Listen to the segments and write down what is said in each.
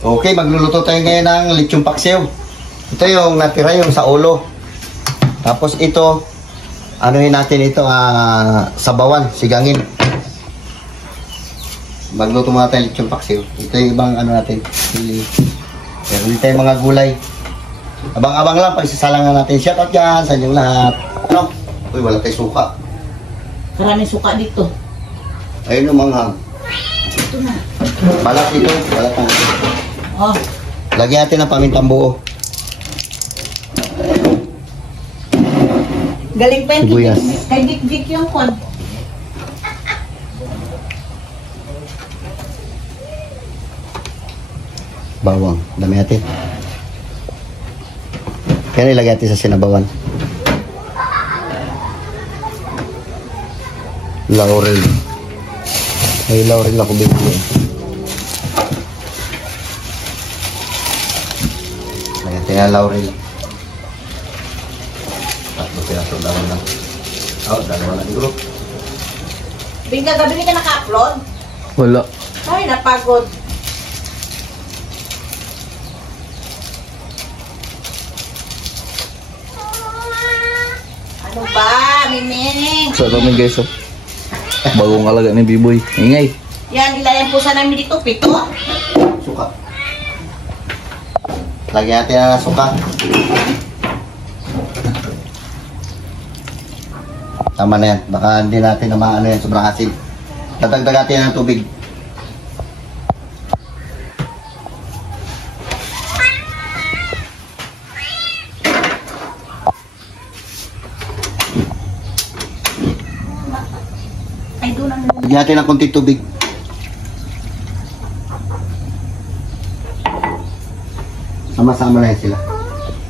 Okay, magluluto tayo ngayon ng lechong paksiw. Ito yung natira yung sa ulo. Tapos ito, anuhin natin ito, sabawan, sigangin. Magluto muna tayo lechong paksiw. Ito yung ibang ano natin, sili. Meron din tayong mga gulay. Abang-abang lang, pagsasalangan natin. Shout out dyan sa inyong lahat. Ano? Uy, wala tayo suka. Maraming suka dito. Ayun yung manghang. Ito na. Balat ito, balat na. Oh. Lagyan natin ng pamintang buo. Galing pa yung Sibuyas. kay Dik yung kon. Bawang, dami natin. Kaya nilagay natin sa sinabawan. Laurel. May laurel ako bibili. Lagyan natin na laurel. Tatlo piraso, dalawa lang. Oh, dalawa lang siguro. Bingka, gabi ka naka-upload? Wala. Ay, napagod. Ano ba, Miming? Sa kami guys, oh. Bagong alaga ni Biboy. Ingay. Yan, ilan po sana namin dito? 7? Suka. Lagyan natin na suka. Tama na yan. Baka hindi natin na maano yan. Sobrang asin. Tatagdag natin ng tubig. Ay, doon ang... Lagyan natin ng konting tubig. Sama-sama na yan sila.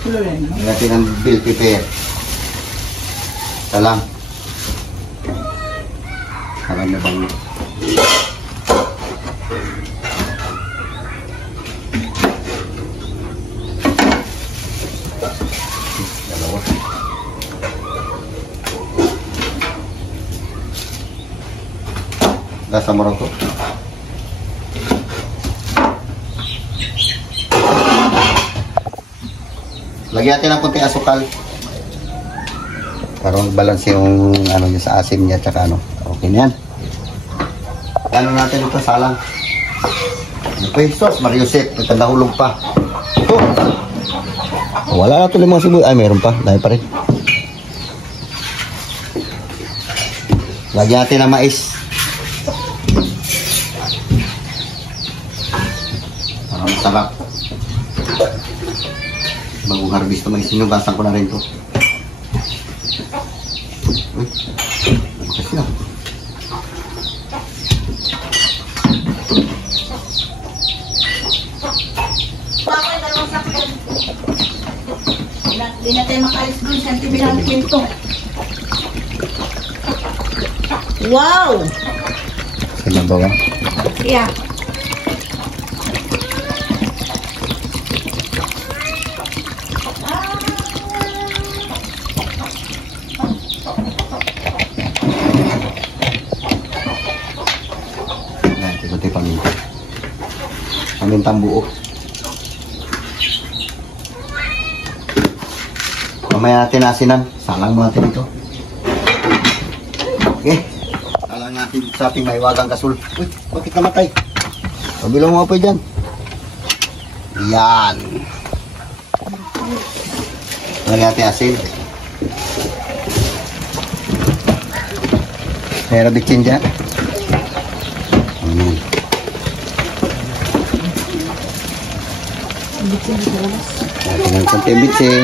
Lagyan natin ng bell pepper. Ito lang. Harap na bang... Dalawa. Lasa mo raw to. Lagyan natin ng konting asukal. Para mag-balance yung ano niya sa asim niya tsaka ano. Okay na yan. Ano natin ito salang. Ano pa yung sauce? Mariusip. Nagkandahulog pa. Ito. Wala na ito limang siboy. Ay, meron pa. Dahil pa rin. Lagyan natin ng mais. Para masarap. Bagong harvest ito. Mais sinugasan ko na rin ito. Uy. Kasi na. Bakit dalawang sakyan? Hindi na tayo makalis doon. Saan tayo bilang kwento? Wow! Sinabawan. Yeah. Yan, ikuti paminta. Pamintang buo. Mamaya natin asinan. Salang mo natin ito. Okay. Salang natin sa ating maiwagang kasul. Uy, bakit namatay? Pabilang mo pa dyan. Yan. Lagyan natin asin. Meron bitchin dyan. Natin ang konting bitchin.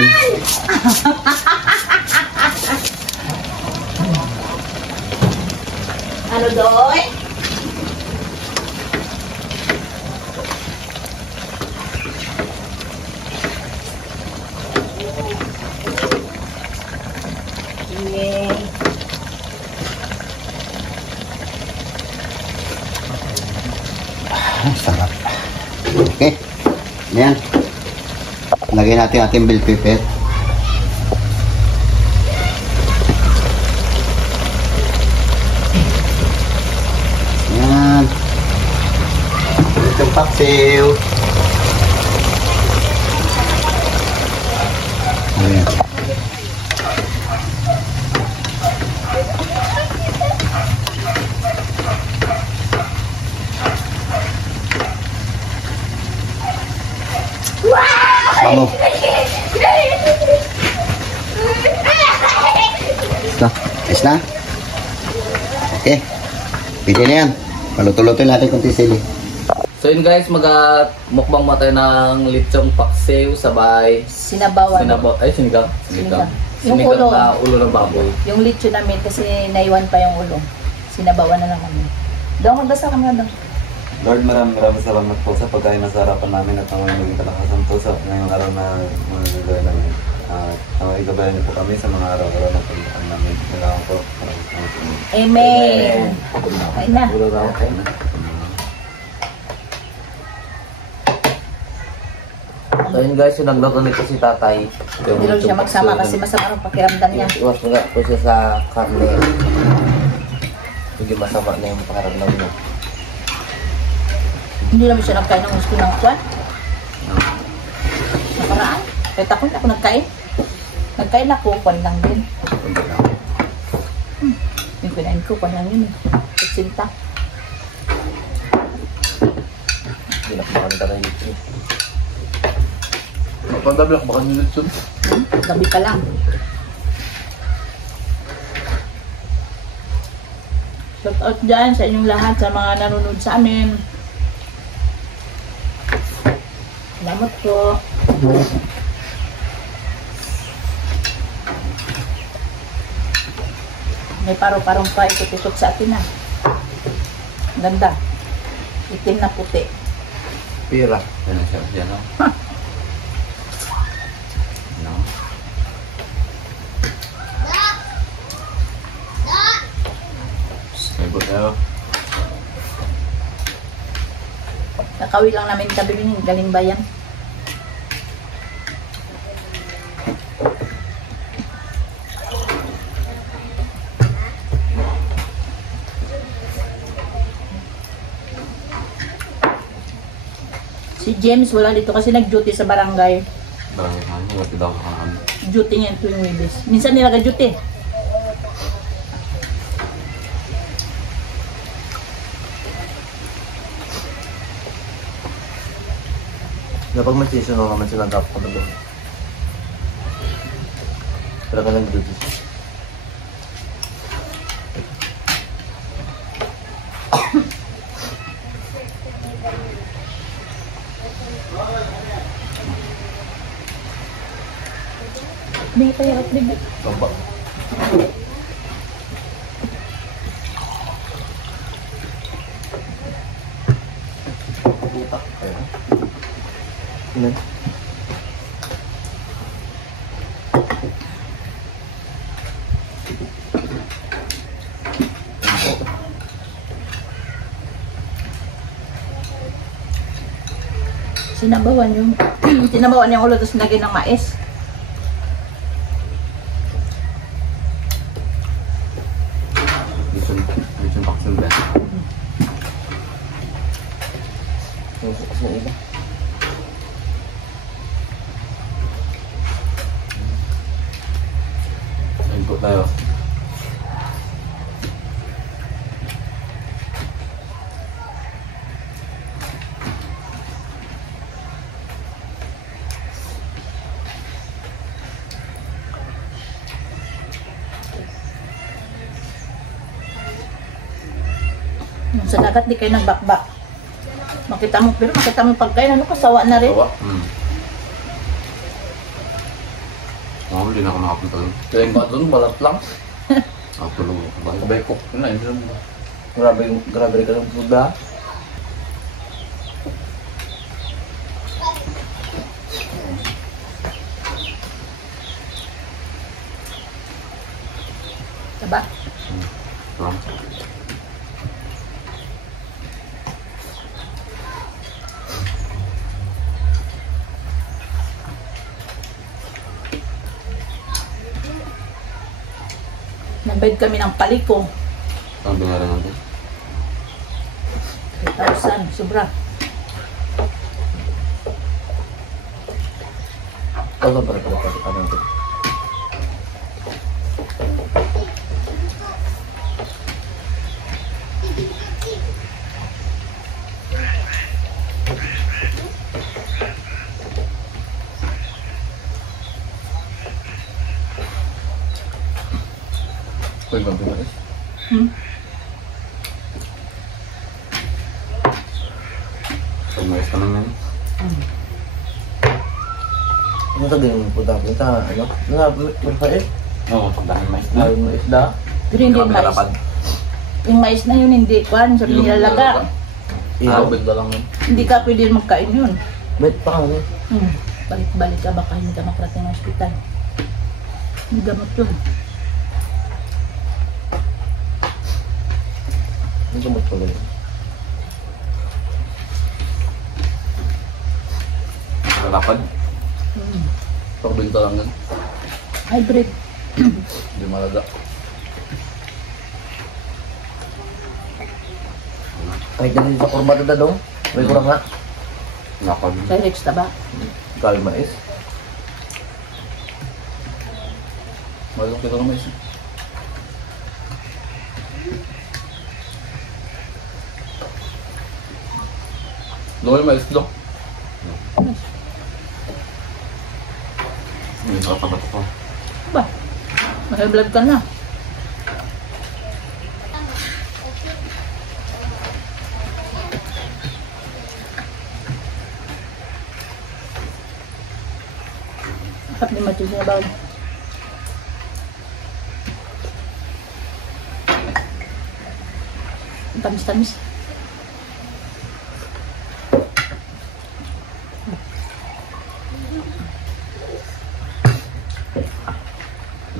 Ano doy? Yay. Sarap. Okay. Yan. Lagay natin ating bell pepper. Yan. Itong paksiw. Ayan. Bango. Na. Ayos na? Okay. Pwede na yan. Maluto-luto natin kung sili. So yun guys, mukbang mo tayo ng lechong paksiw sabay Sinabawan. sinigang. Sinigang. Yung Sinigang ulo. na ulo ng baboy. Yung lechon namin kasi naiwan pa yung ulo. Sinabawan na lang kami. Doon, magbasa ka nga doon. Lord, maraming salamat po sa pagkain na sa harapan namin at ang maging kalakasan po sa ngayong araw na mga gagawin namin. At igabayan niyo po kami sa mga araw-araw na pagkakaan namin. Salamat po. Maraming salamat po. Amen. Kain na. Ulo na ako. So yun guys, yung nagluto nito si tatay. Hindi lang siya magsama kasi masama ang pakiramdam niya. Iwas mo nga po siya sa karne. Hindi masama na yung pakiramdam niya. Hindi naman siya nagkain ng gusto ng kwan. Nakaraan. Kahit ako hindi ako nagkain. Nagkain ako, kwan lang din. Yung kinain ko, kwan lang yun eh. Pagsinta. Hindi na kumakain tayo nito. Pagdabi ako baka nilits yun. Gabi pa lang. Shout out dyan sa inyong lahat, sa mga nanonood sa amin. Salamat po. May paro-parong pa ikot-ikot sa atin ah. Ganda. Itim na puti. Pira. Yan na siya. Yan o. No. Ay, good na. Nakawi lang namin tabi ng galing bayan. Si James wala dito kasi nag-duty sa barangay. Barangay ka niya. Wati daw ka kami. Duty niya tuwing Webes. Minsan nila ka-duty. Kapag may season naman sila dapat pa doon. Pero ka lang dito. May kaya at bibig. Baba. Putak. Ayan. Ano? Sinabawan yung sinabawan yung ulo tapos nilagyan ng mais. Mission vaccine ba? Kasi yung iba. Ayun po tayo. Sa dagat di kayo nagbakbak. Makita mo, pero makita mo yung pagkain, ano kasawa na rin. Bawa. Oo, hindi na ako nakapunta doon. Kaya yung doon, balat lang. Tulog ako ba? Sabay ko. Yun na, yun lang. Grabe ka ng suda. Diba? Nagbayad kami ng paliko. Ang binayaran natin? 3,000, sobra. Ano ba ito? Ano ito? Uy, ganti mais. Pag mais ka naman. Ano sa ganyan mo punta? Punta, ano? Ano pa eh? Oo, dahil mais na. Dahil may isda. Pero hindi yung mais. Yung mais na yun, hindi kwan. Sabi nilalaga. Ihabig na lang yun. Hindi ka pwede magkain yun. Wait pa kami. Balik-balik ka, baka hindi ka makarating ng hospital. Hindi gamot yun. Ang gamot pala yun. Lalapad. Pagbinta lang yun. Hybrid. Hindi malaga. Kahit ganun sa kurbada na dong. May kurang nga. Lapad. Sa Rex taba. Kali mais. Malong kita ng mais. Loy mais dong. Hindi ka tapat ko. Ba? May blood ka na. Harap ni Matthew niya ba? Tamis-tamis.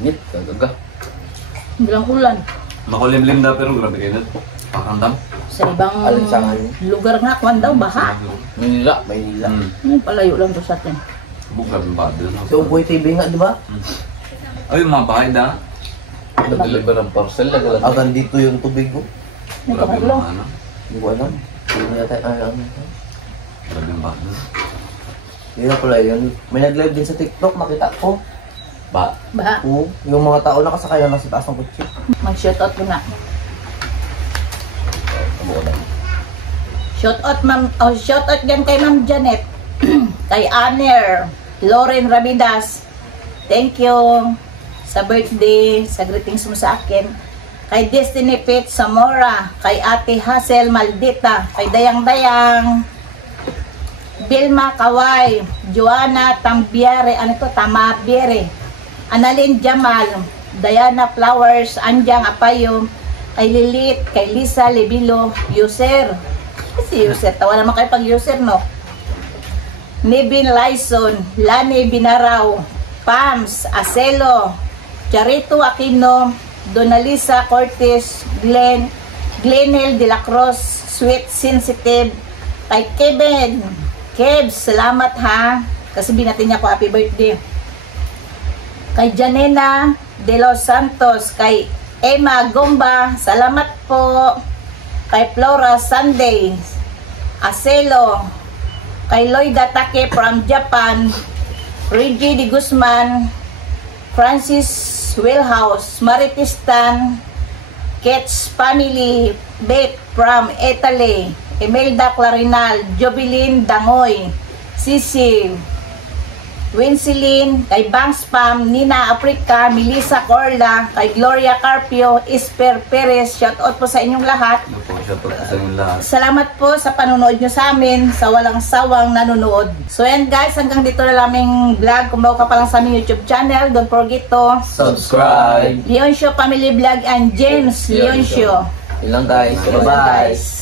Init, gagaga. Hindi lang ulan. Makulimlim na pero grabe kayo na. Pakandam. Sa ibang Alinsangan. lugar nga, kwan daw, baha. Maynila, Maynila. Palayo lang to sa atin. Grabe ba doon? So, Uboy TV nga, di ba? Ay, mga bahay na. Nag-deliver ng parcel, nagalan. Agan dito yung tubig ko. May Grabe pangatlo. mga ano. Hindi ko alam. Hindi na tayo, ano. Grabe ba doon? Yun na pala yun. May nag-live din sa TikTok, makita ko. Ba? Baha. Oo. Yung mga tao nakasakay na nasa taas ng kutsi. Mag-shoutout ko na. Amo ko na. Shoutout, ma'am. Oh, shoutout yan kay Ma'am Janet. Kay Aner. Lauren Rabidas. Thank you sa birthday, sa greetings mo sa akin. Kay Destiny Pete Zamora. Kay Ate Hazel Maldita. Kay Dayang Dayang. Vilma Kaway. Joanna Tambiere. Ano to? Tamabiere. Annalyn Jamal. Diana Flowers. Anjang Apayo. Kay Lilit. Kay Lisa Lebilo. User. Si User. Tawa naman kayo pag user, no? Nibin Lyson. Lani Binaraw. Pams. Acelo. Charito Aquino. Donalisa Cortez. Glenel de la Cruz. Sweet Sensitive. Kay Kevin. Kebs, salamat ha. Kasi binatin niya ko happy birthday. Kay Janena de los Santos. Kay Emma Gomba. Salamat po. Kay Flora Sunday. Acelo. Kay Lloyda Take from Japan. Reggie de Guzman. Francis Wilhouse. Maritistan. Ketch Family. Beth from Italy. Imelda Clarinal, Jovelyn Dangoy, Sisi, Winsilin, kay Bang Spam, Nina Africa, Melissa Corla, kay Gloria Carpio, Esper Perez, shoutout po sa inyong lahat. Shoutout sa inyong lahat. Salamat po sa panonood nyo sa amin, sa walang sawang nanonood. So yan guys, hanggang dito na laming vlog. Kung bago ka pa lang sa aming YouTube channel, don't forget to Subscribe! Leoncio Family Vlog and James Leoncio. Yun lang guys. Yun lang, Bye-bye! guys.